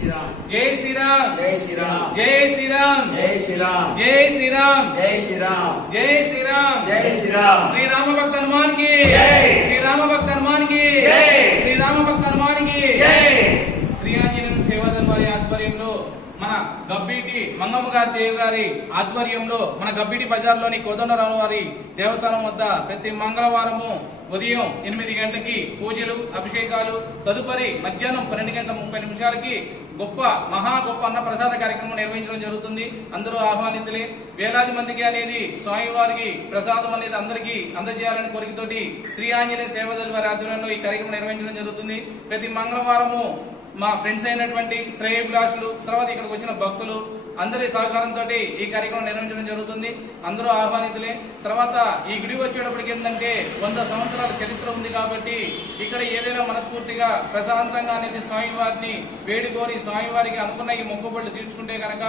శ్రీరామ్. జై శ్రీరామ్. జై శ్రీరామ్. జై శ్రీరామ్. జై శ్రీరామ్. జై శ్రీరామ్. జై శ్రీరామ్. జై శ్రీరామ్. జై శ్రీరామ్. శ్రీరామ భక్త హనుమాన్కి జై. శ్రీరామ భక్త హనుమాన్కి జై. శ్రీరామ భక్త హనుమాన్కి జై శ్రీ ఆంజనేయ సేవాదల్ వారి ఆధ్వర్యంలో మన గబ్బీటి మంగమ్మ గారి దేవి గారి ఆధ్వర్యంలో మన గబ్బీటి బజార్లోని కోదండరావు వారి దేవస్థానం వద్ద ప్రతి మంగళవారము ఉదయం ఎనిమిది గంటకి పూజలు అభిషేకాలు తదుపరి మధ్యాహ్నం పన్నెండు గంటల ముప్పై నిమిషాలకి గొప్ప మహా గొప్ప అన్న ప్రసాద కార్యక్రమం నిర్వహించడం జరుగుతుంది. అందరూ ఆహ్వానితులే. వేలాది మందికి అనేది స్వామివారికి ప్రసాదం అనేది అందరికీ అందజేయాలని కోరికతోటి శ్రీ ఆంజనేయ సేవదల్ వారి ఆధ్వర్యంలో ఈ కార్యక్రమం నిర్వహించడం జరుగుతుంది. ప్రతి మంగళవారము మా ఫ్రెండ్స్ అయినటువంటి శ్రేయభిలాషులు తర్వాత ఇక్కడికి వచ్చిన భక్తులు అందరి సహకారంతో ఈ కార్యక్రమం నిర్వహించడం జరుగుతుంది. అందరూ ఆహ్వానితులే. తర్వాత ఈ గుడి వచ్చేటప్పటికి ఏంటంటే వంద సంవత్సరాల చరిత్ర ఉంది కాబట్టి ఇక్కడ ఏదైనా మనస్ఫూర్తిగా ప్రశాంతంగా అనేది స్వామివారిని వేడుకొని స్వామివారికి అనుకున్న ఈ మొక్కుబళ్ళు తీర్చుకుంటే కనుక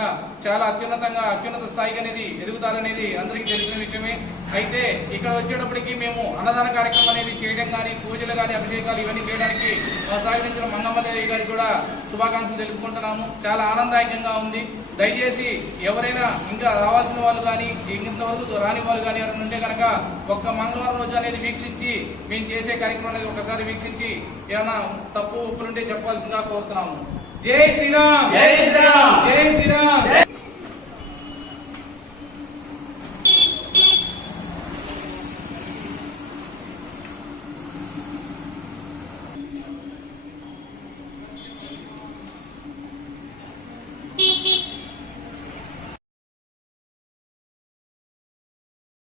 చాలా అత్యున్నతంగా అత్యున్నత స్థాయికి అనేది ఎదుగుతారనేది అందరికీ తెలిసిన విషయమే. అయితే ఇక్కడ వచ్చేటప్పటికి మేము అన్నదాన కార్యక్రమం అనేది చేయడం కానీ పూజలు కానీ అభిషేకాలు ఇవన్నీ చేయడానికి సహకరించిన మంగమ్మదేవి గారికి కూడా శుభాకాంక్షలు తెలుపుకుంటున్నాము. చాలా ఆనందదాయకంగా ఉంది. దయచేసి ఎవరైనా ఇంకా రావాల్సిన వాళ్ళు కానీ ఇంతవరకు రాని వాళ్ళు కానీ ఎవరైనా ఉంటే కనుక ఒక్క మంగళవారం రోజు అనేది వీక్షించి మేము చేసే కార్యక్రమం అనేది ఒకసారి వీక్షించి ఏమైనా తప్పు ఒప్పులుంటే చెప్పాల్సిందిగా కోరుతున్నాము. జై శ్రీరామ్!